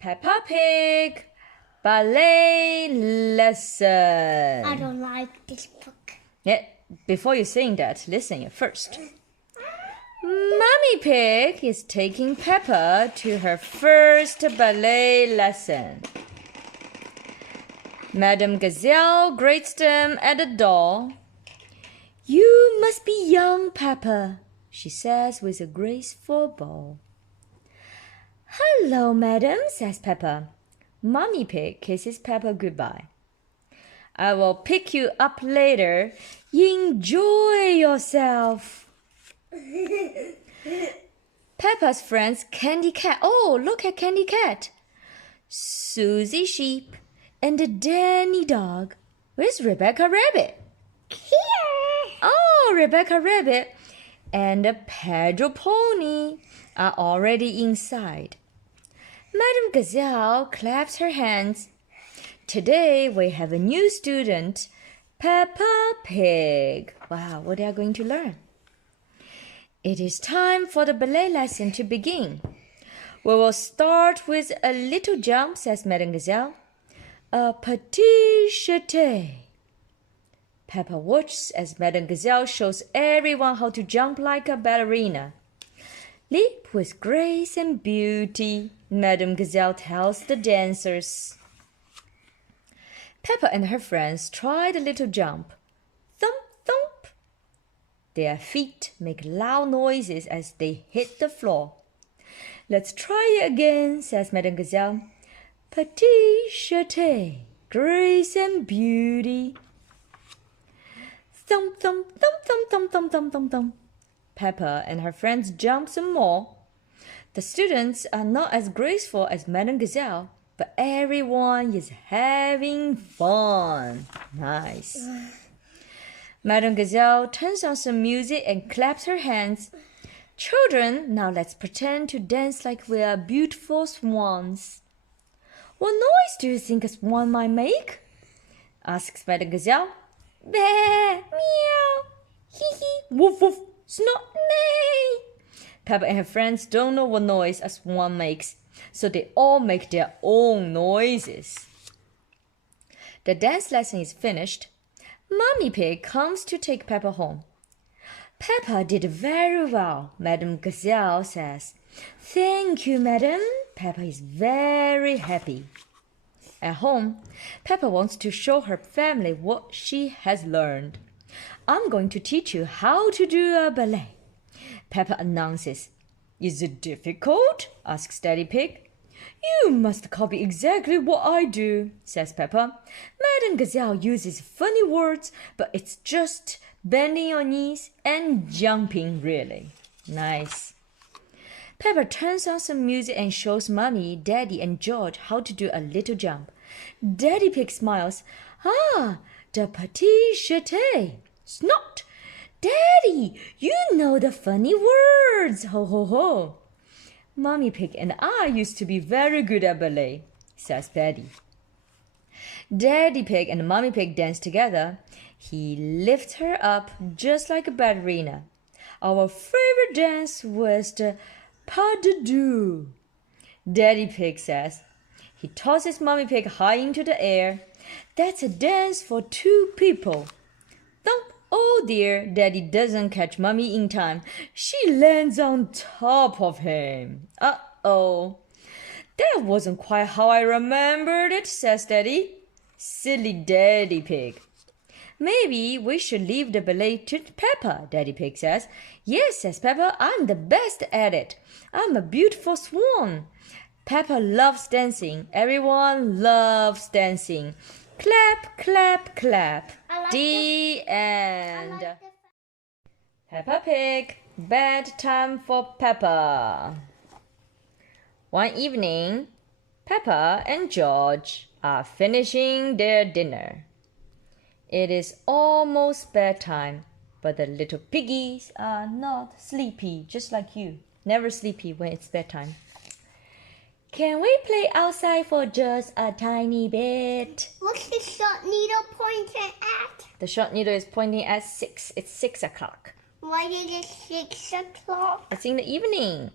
Peppa Pig Ballet Lesson. I don't like this book. Yeah, before you sing that, listen first. Mummy Pig is taking Peppa to her first ballet lesson. Madame Gazelle greets them at the door. You must be young, Peppa, she says with a graceful bow. Hello, madam, says Peppa. Mummy Pig kisses Peppa goodbye. I will pick you up later. Enjoy yourself. Peppa's friends Candy Cat. Oh, look at Candy Cat. Susie Sheep and Danny Dog. Where's Rebecca Rabbit? Here. Oh, Rebecca Rabbit and Pedro Pony are already inside. Madame Gazelle claps her hands. Today we have a new student, Peppa Pig. Wow, what are they going to learn? It is time for the ballet lesson to begin. We will start with a little jump, says Madame Gazelle. A petit jeté. Peppa watches as Madame Gazelle shows everyone how to jump like a ballerina. Leap with grace and beauty, Madame Gazelle tells the dancers. Peppa and her friends try the little jump. Thump, thump. Their feet make loud noises as they hit the floor. Let's try it again, says Madame Gazelle. Petit jeté, grace and beauty. Thump, thump, thump, thump, thump, thump, thump, thump, thump. Peppa and her friends jump some more. The students are not as graceful as Madame Gazelle, but everyone is having fun. Nice. Madame Gazelle turns on some music and claps her hands. Children, now let's pretend to dance like we are beautiful swans. What noise do you think a swan might make? Asks Madame Gazelle. Bah, meow, hee hee, woof woof, snot, neigh. Peppa and her friends don't know what noise a swan makes, so they all make their own noises. The dance lesson is finished. Mummy Pig comes to take Peppa home. Peppa did very well, Madame Gazelle says. Thank you, madam. Peppa is very happy. At home, Peppa wants to show her family what she has learned. I'm going to teach you how to do a ballet. Peppa announces. Is it difficult? Asks Daddy Pig. You must copy exactly what I do, says Peppa. Madame Gazelle uses funny words, but it's just bending your knees and jumping, really. Nice. Peppa turns on some music and shows Mummy, Daddy, and George how to do a little jump. Daddy Pig smiles. Ah, the petit jeté. Snot. Daddy, you know the funny words. Ho, ho, ho. Mummy Pig and I used to be very good at ballet, says Daddy. Daddy Pig and Mummy Pig dance together. He lifts her up just like a ballerina. Our favorite dance was the pas de deux. Daddy Pig says. He tosses Mummy Pig high into the air. That's a dance for two people. Thump. Oh dear, Daddy doesn't catch Mummy in time. She lands on top of him. Uh-oh. That wasn't quite how I remembered it, says Daddy. Silly Daddy Pig. Maybe we should leave the ballet to Peppa, Daddy Pig says. Yes, says Peppa, I'm the best at it. I'm a beautiful swan. Peppa loves dancing. Everyone loves dancing. Clap, clap, clap. The end. Peppa Pig, bedtime for Peppa. One evening, Peppa and George are finishing their dinner. It is almost bedtime, but the little piggies are not sleepy, just like you. Never sleepy when it's bedtime. Can we play outside for just a tiny bit? What's the short needle pointing at? The short needle is pointing at 6. It's 6 o'clock. Why is it 6 o'clock? It's in the evening.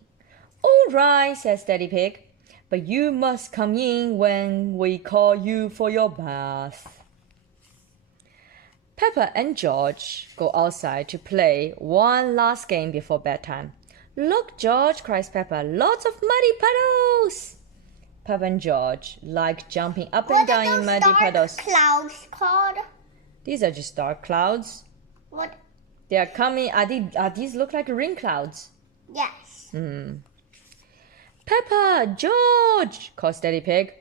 All right, says Daddy Pig. but you must come in when we call you for your bath. Peppa and George go outside to play one last game before bedtime. Look, George, cries Peppa, lots of muddy puddles. Peppa and George like jumping up and down in muddy puddles. What are those dark clouds called? These are just dark clouds. What? They are coming. Are these look like rain clouds? Yes. Peppa, George, calls Daddy Pig.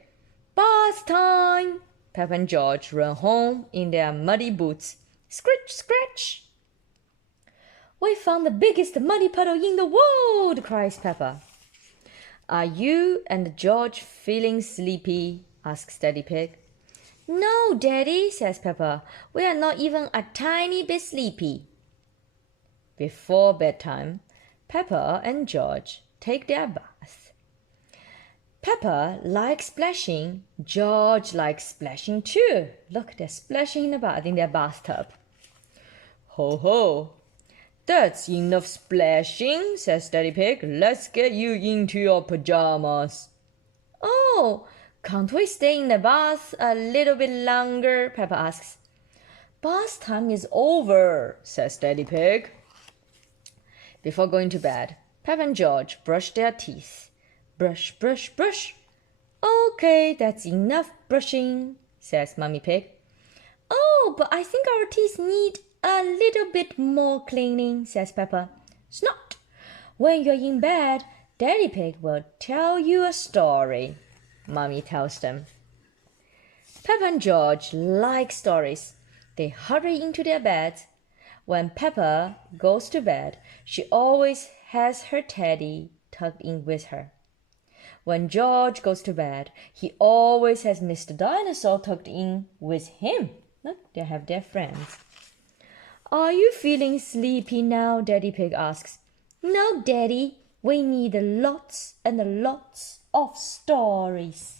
Bath time. Peppa and George run home in their muddy boots. Scratch, scratch. We found the biggest muddy puddle in the world, cries Peppa. Are you and George feeling sleepy? Asks Daddy Pig. No, Daddy, says Peppa. We are not even a tiny bit sleepy. Before bedtime, Peppa and George take their bath. Peppa likes splashing. George likes splashing too. Look, they're splashing in the bath in their bathtub. Ho ho! That's enough splashing, says Daddy Pig. Let's get you into your pajamas. Oh, can't we stay in the bath a little bit longer? Peppa asks. Bath time is over, says Daddy Pig. Before going to bed, Peppa and George brush their teeth. Brush, brush, brush. Okay, that's enough brushing, says Mummy Pig. Oh, but I think our teeth need a little bit more cleaning, says Peppa. Snot! When you're in bed, Daddy Pig will tell you a story, Mummy tells them. Peppa and George like stories. They hurry into their beds. When Peppa goes to bed, she always has her teddy tucked in with her. When George goes to bed, he always has Mr. Dinosaur tucked in with him. Look, they have their friends. Are you feeling sleepy now? Daddy Pig asks. No, Daddy. We need lots and lots of stories.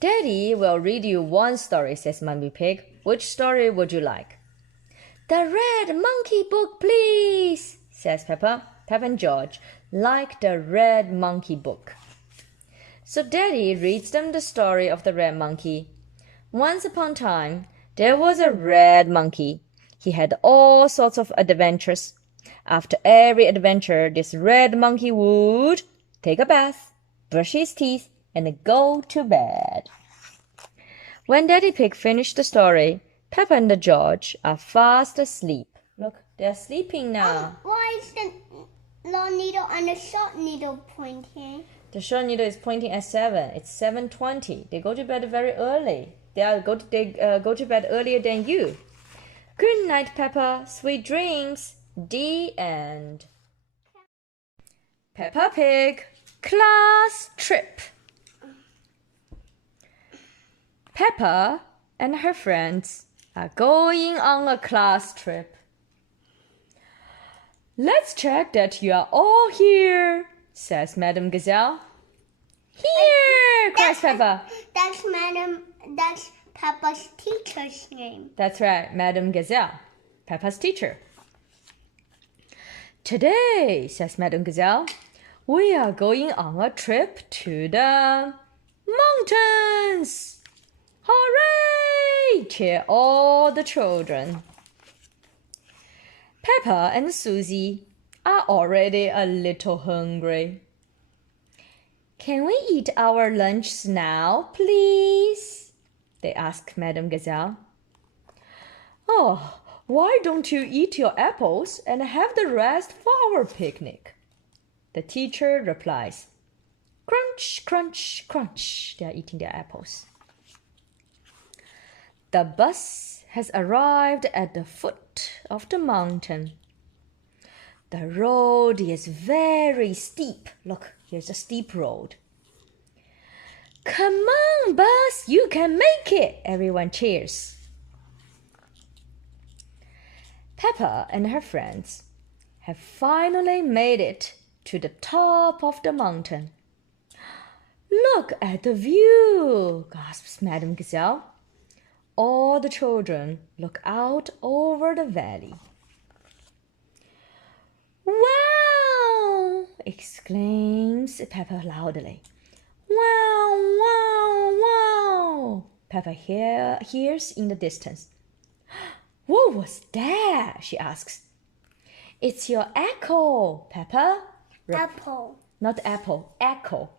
Daddy will read you one story, says Mummy Pig. Which story would you like? The Red Monkey Book, please, says Peppa. Peppa and George like the Red Monkey Book. So Daddy reads them the story of the red monkey. Once upon a time, there was a red monkey. He had all sorts of adventures. After every adventure, this red monkey would take a bath, brush his teeth, and go to bed. When Daddy Pig finished the story, Peppa and George are fast asleep. Look, they're sleeping now. Why is the long needle and the short needle pointing? The short needle is pointing at 7. It's 7:20. They go to bed very early. They go to bed earlier than you. Good night, Peppa. Sweet dreams. The end. Peppa Pig class trip. Peppa and her friends are going on a class trip. Let's check that you are all here, says Madame Gazelle. Here, cries Peppa. That's Peppa's teacher's name. That's right, Madame Gazelle, Peppa's teacher. Today, says Madame Gazelle, we are going on a trip to the mountains. Hooray! Cheer all the children. Peppa and Susie are already a little hungry. Can we eat our lunch now, please? They ask Madame Gazelle. Oh, why don't you eat your apples and have the rest for our picnic? The teacher replies. Crunch, crunch, crunch. They are eating their apples. The bus has arrived at the foot of the mountain. The road is very steep. Look, here's a steep road. Come on, bus, you can make it, everyone cheers. Peppa and her friends have finally made it to the top of the mountain. Look at the view, gasps Madame Gazelle. All the children look out over the valley. Wow! exclaims Peppa loudly. Wow, wow, wow! Peppa hears in the distance. What was that? She asks. It's your echo, Peppa. Apple. Not apple, echo,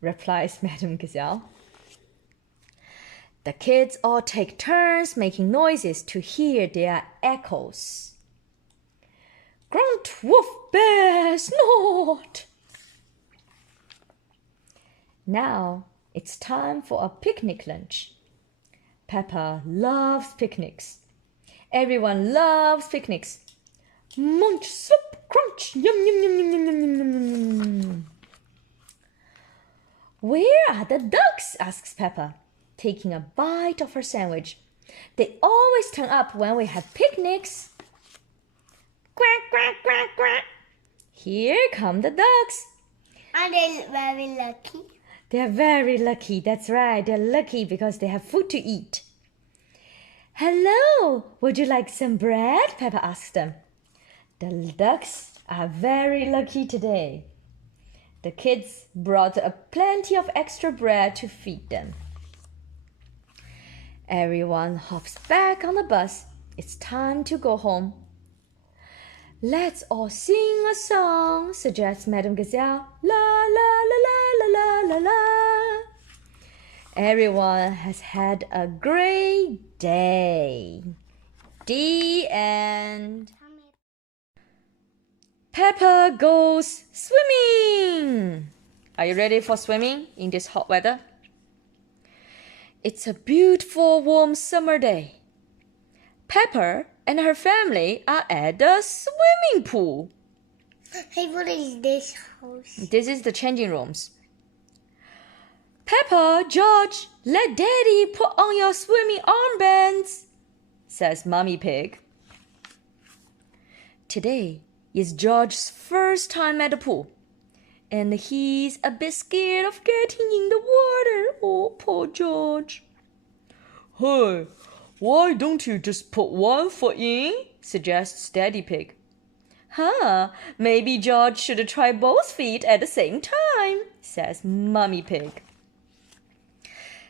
replies Madame Gazelle. The kids all take turns making noises to hear their echoes. Grunt, woof, bear, snort. Now it's time for a picnic lunch. Peppa loves picnics. Everyone loves picnics. Munch, soup, crunch, yum, yum, yum, yum, yum, yum, yum, yum. Where are the ducks? Asks Peppa, taking a bite of her sandwich. They always turn up when we have picnics. Quack, quack, quack, quack. Here come the ducks. Are they very lucky? They're very lucky. That's right. They're lucky because they have food to eat. Hello, would you like some bread? Peppa asked them. The ducks are very lucky today. The kids brought plenty of extra bread to feed them. Everyone hops back on the bus. It's time to go home. Let's all sing a song, suggests Madame Gazelle. La la la la la la la la. Everyone has had a great day. The end. Peppa goes swimming. Are you ready for swimming in this hot weather? It's a beautiful warm summer day. Peppa and her family are at the swimming pool. Hey, what is this house? This is the changing rooms. Peppa, George, let Daddy put on your swimming armbands, says Mummy Pig. Today is George's first time at the pool, and he's a bit scared of getting in the water. Oh, poor George. Hey, why don't you just put one foot in? Suggests Daddy Pig. Maybe George should try both feet at the same time, says Mummy Pig.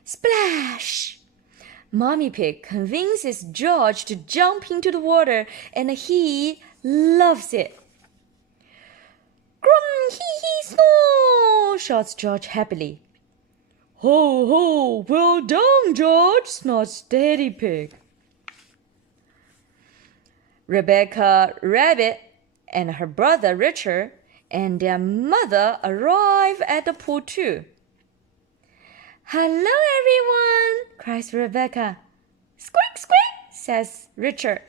Splash! Mummy Pig convinces George to jump into the water, and he loves it. Grum, hee hee, snore! Shouts George happily. Ho ho! Well done, George! Snorts Daddy Pig. Rebecca Rabbit and her brother Richard and their mother arrive at the pool too. Hello, everyone! Cries Rebecca. Squeak, squeak! Says Richard.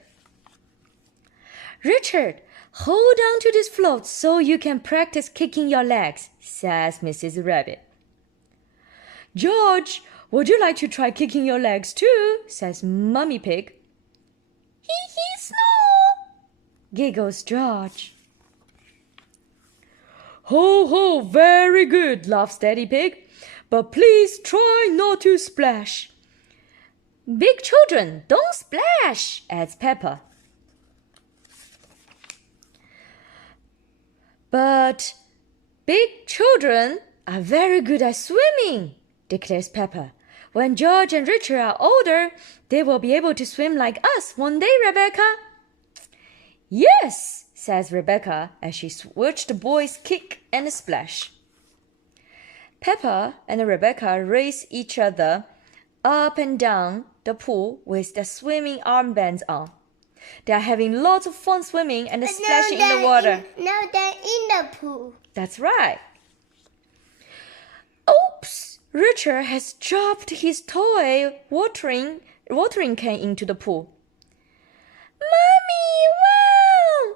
Richard, hold on to this float so you can practice kicking your legs, says Mrs. Rabbit. George, would you like to try kicking your legs too? Says Mummy Pig. Hee hee, snore! Giggles George. Ho ho, very good, laughs Daddy Pig. But please try not to splash. Big children, don't splash, adds Peppa. But big children are very good at swimming, declares Peppa. When George and Richard are older, they will be able to swim like us one day, Rebecca. Yes, says Rebecca as she watched the boys kick and splash. Peppa and Rebecca race each other up and down the pool with their swimming armbands on. They are having lots of fun swimming and splashing in the water. Now they're in the pool. That's right. Oops! Richard has dropped his toy watering can into the pool. Mommy, wow!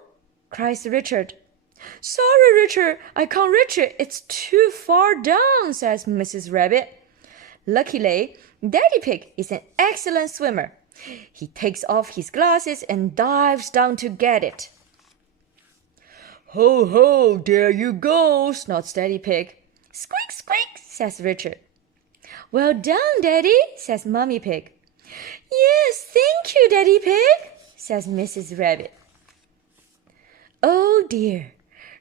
Cries Richard. Sorry, Richard, I can't reach it. It's too far down, says Mrs. Rabbit. Luckily, Daddy Pig is an excellent swimmer. He takes off his glasses and dives down to get it. Ho, ho, there you go, snorts Daddy Pig. Squeak, squeak, says Richard. Well done, Daddy, says Mummy Pig. Yes, thank you, Daddy Pig, says Mrs. Rabbit. Oh dear.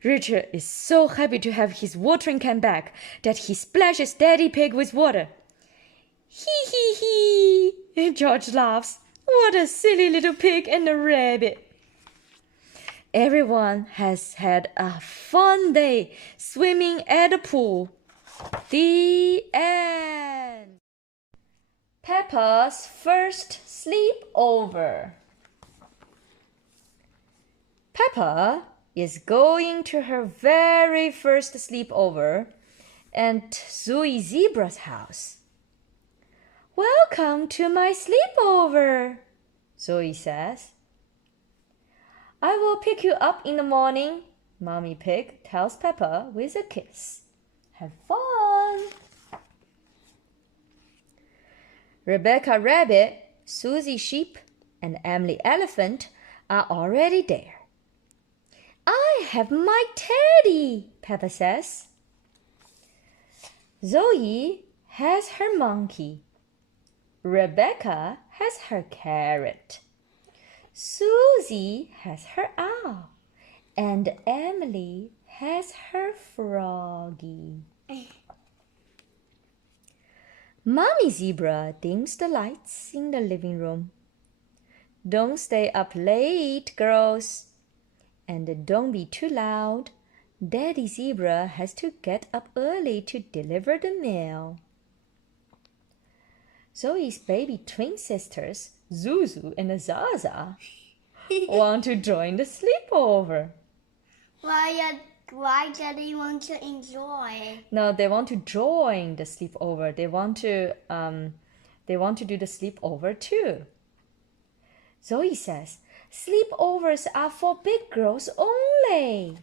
Richard is so happy to have his watering can back that he splashes Daddy Pig with water. Hee hee hee, George laughs. What a silly little pig and a rabbit. Everyone has had a fun day swimming at the pool. The end. Peppa's first sleepover. Peppa is going to her very first sleepover at Zoe Zebra's house. Welcome to my sleepover, Zoe says. I will pick you up in the morning, Mommy Pig tells Peppa with a kiss. Have fun! Rebecca Rabbit, Susie Sheep, and Emily Elephant are already there. I have my teddy, Peppa says. Zoe has her monkey. Rebecca has her carrot. Susie has her owl. And Emily has her froggy. Mommy Zebra dims the lights in the living room. Don't stay up late, girls. And don't be too loud. Daddy Zebra has to get up early to deliver the mail. Zoe's baby twin sisters, Zuzu and Zaza, want to join the sleepover. Why do they want to enjoy? No, they want to join the sleepover. They want to do the sleepover too. Zoe says, sleepovers are for big girls only.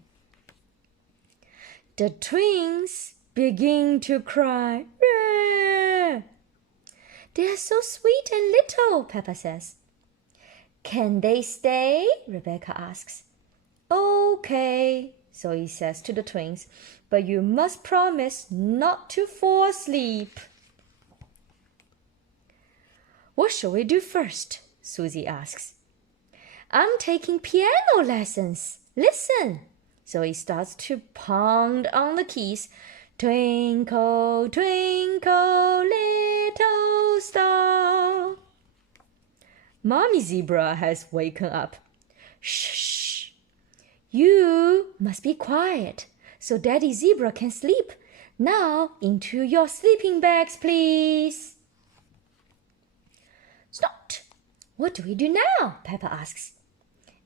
The twins begin to cry. They are so sweet and little, Peppa says. Can they stay? Rebecca asks. Okay, Zoe says to the twins, but you must promise not to fall asleep. What shall we do first? Susie asks. I'm taking piano lessons. Listen. Zoe starts to pound on the keys. Twinkle, twinkle, little star. Mommy Zebra has woken up. Shh. You must be quiet so Daddy Zebra can sleep. Now into your sleeping bags, please. Stop. What do we do now? Peppa asks.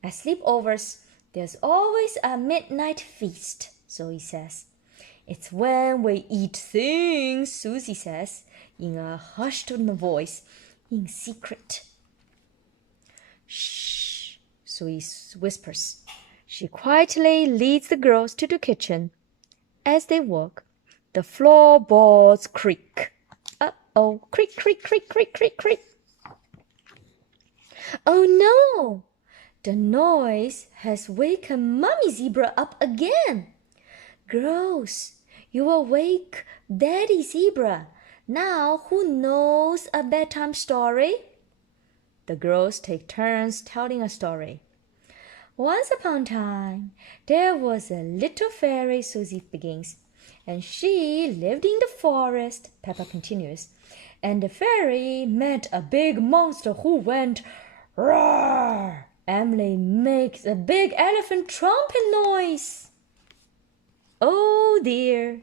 At sleepovers, there's always a midnight feast, Zoe says. It's when we eat things, Susie says, in a hushed voice, in secret. Shh, Zoe whispers. She quietly leads the girls to the kitchen. As they walk, the floorboards creak. Uh-oh, creak, creak, creak, creak, creak, creak. Oh no! The noise has waken Mommy Zebra up again. Girls, you will wake Daddy Zebra. Now who knows a bedtime story? The girls take turns telling a story. Once upon a time, there was a little fairy, Susie begins, and she lived in the forest, Peppa continues, and the fairy met a big monster who went roar. Emily makes a big elephant trumpet noise. Oh dear,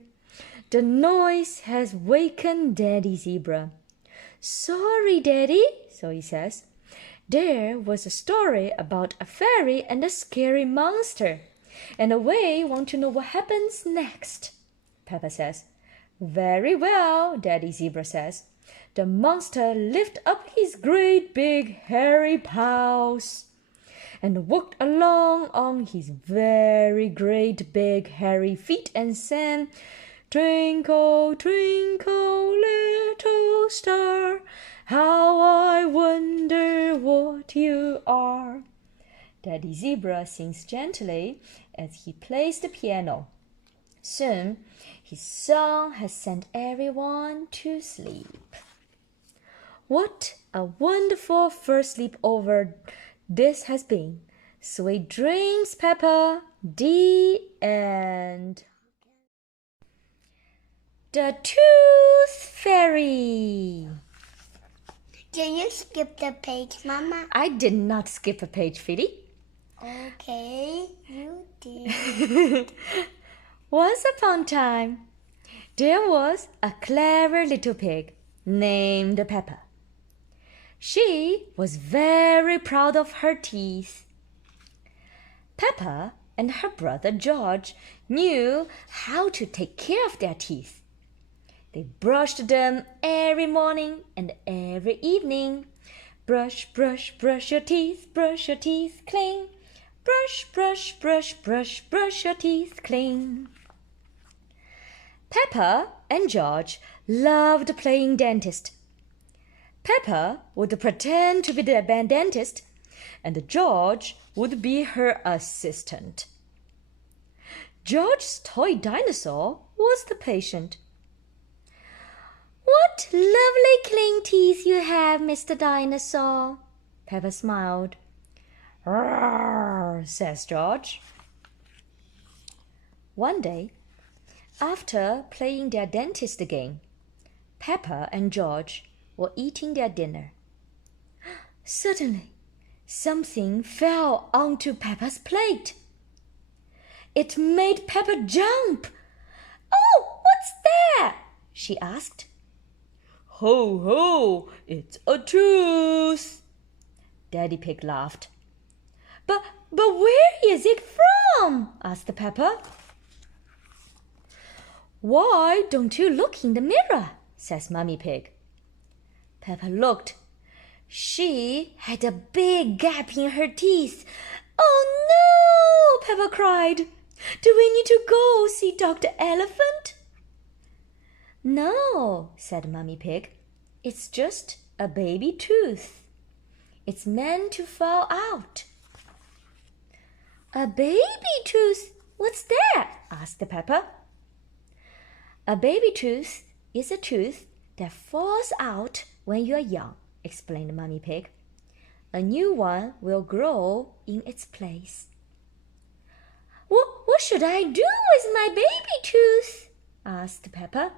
the noise has wakened Daddy Zebra. Sorry, Daddy, Zoe says. There was a story about a fairy and a scary monster, and we want to know what happens next, Peppa says. Very well, Daddy Zebra says. The monster lifted up his great big hairy paws and walked along on his very great big hairy feet and sang, Twinkle, twinkle, little star, how I wonder what you are. Daddy Zebra sings gently as he plays the piano. Soon, his song has sent everyone to sleep. What a wonderful first sleepover this has been. Sweet dreams, Peppa, The end. The Tooth Fairy. Did you skip the page, Mama? I did not skip a page, Philly. Okay, you did. Once upon a time, there was a clever little pig named Peppa. She was very proud of her teeth. Peppa and her brother George knew how to take care of their teeth. They brushed them every morning and every evening. Brush, brush, brush your teeth clean. Brush, brush, brush, brush, brush your teeth clean. Peppa and George loved playing dentist. Peppa would pretend to be the dentist, and George would be her assistant. George's toy dinosaur was the patient. "What lovely clean teeth you have, Mr. Dinosaur," Peppa smiled. "Roar," says George. One day, after playing their dentist game, Peppa and George were eating their dinner. Suddenly, something fell onto Peppa's plate. It made Peppa jump. "Oh, what's that?" she asked. "Ho, ho, it's a tooth," Daddy Pig laughed. But where is it from?" asked Peppa. "Why don't you look in the mirror?" says Mummy Pig. Peppa looked. She had a big gap in her teeth. "Oh no!" Peppa cried. "Do we need to go see Dr. Elephant?" "No," said Mummy Pig. "It's just a baby tooth. It's meant to fall out." "A baby tooth? What's that?" asked Peppa. "A baby tooth is a tooth that falls out when you're young," explained Mummy Pig. "A new one will grow in its place." What should I do with my baby tooth?" asked Peppa.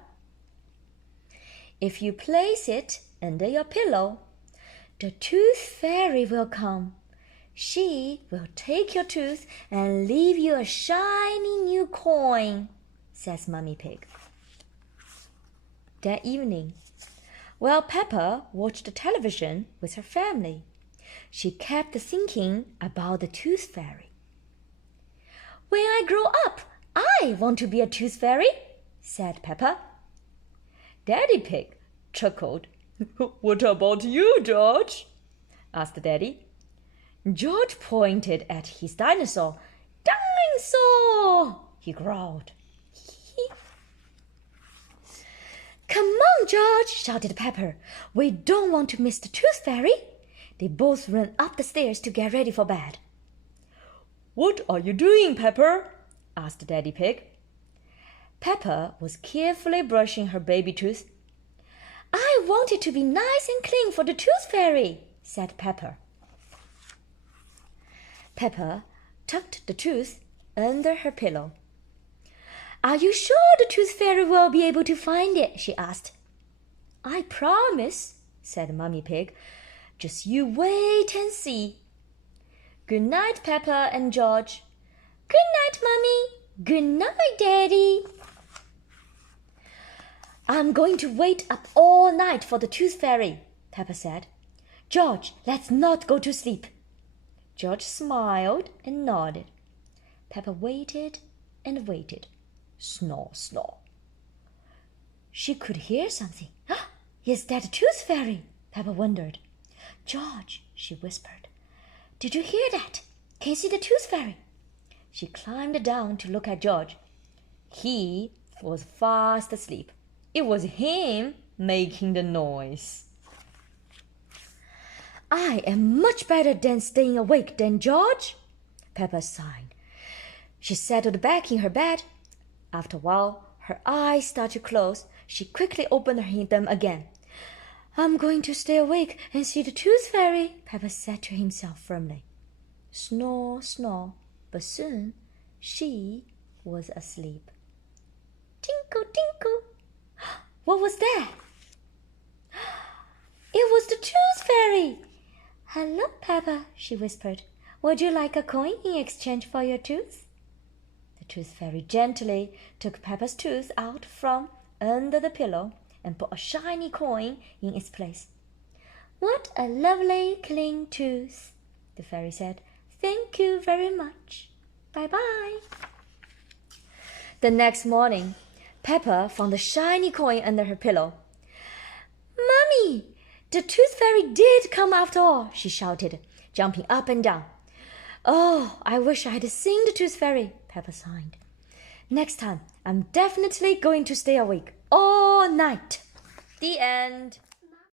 "If you place it under your pillow, the Tooth Fairy will come. She will take your tooth and leave you a shiny new coin," says Mummy Pig. That evening, while Peppa watched television with her family, she kept thinking about the Tooth Fairy. "When I grow up, I want to be a Tooth Fairy," said Peppa. Daddy Pig chuckled. "What about you, George?" asked Daddy. George pointed at his dinosaur. "Dinosaur!" he growled. "Come on, George!" shouted Peppa. "We don't want to miss the Tooth Fairy." They both ran up the stairs to get ready for bed. "What are you doing, Peppa?" asked Daddy Pig. Peppa was carefully brushing her baby tooth. "I want it to be nice and clean for the Tooth Fairy," said Peppa. Peppa tucked the tooth under her pillow. "Are you sure the Tooth Fairy will be able to find it?" she asked. "I promise," said Mummy Pig. "Just you wait and see." "Good night, Peppa and George." "Good night, Mummy." "Good night, Daddy." "I'm going to wait up all night for the Tooth Fairy," Peppa said. "George, let's not go to sleep." George smiled and nodded. Peppa waited and waited. Snore, snore. She could hear something. "Is that the Tooth Fairy?" Peppa wondered. "George," she whispered, "did you hear that? Can you see the Tooth Fairy?" She climbed down to look at George. He was fast asleep. It was him making the noise. "I am much better than staying awake than George," Peppa sighed. She settled back in her bed. After a while, her eyes started to close. She quickly opened them again. "I'm going to stay awake and see the Tooth Fairy," Peppa said to himself firmly. Snore, snore, but soon She was asleep. Tinkle, tinkle. What was that? It was the Tooth Fairy. Hello, Peppa, she whispered. Would you like a coin in exchange for your tooth? The Tooth Fairy gently took Peppa's tooth out from under the pillow and put a shiny coin in its place. What a lovely, clean tooth, the fairy said. Thank you very much. Bye-bye. The next morning, Peppa found the shiny coin under her pillow. Mummy, the Tooth Fairy did come after all, she shouted, jumping up and down. Oh, I wish I had seen the Tooth Fairy, Peppa sighed. Next time, I'm definitely going to stay awake all night. The end.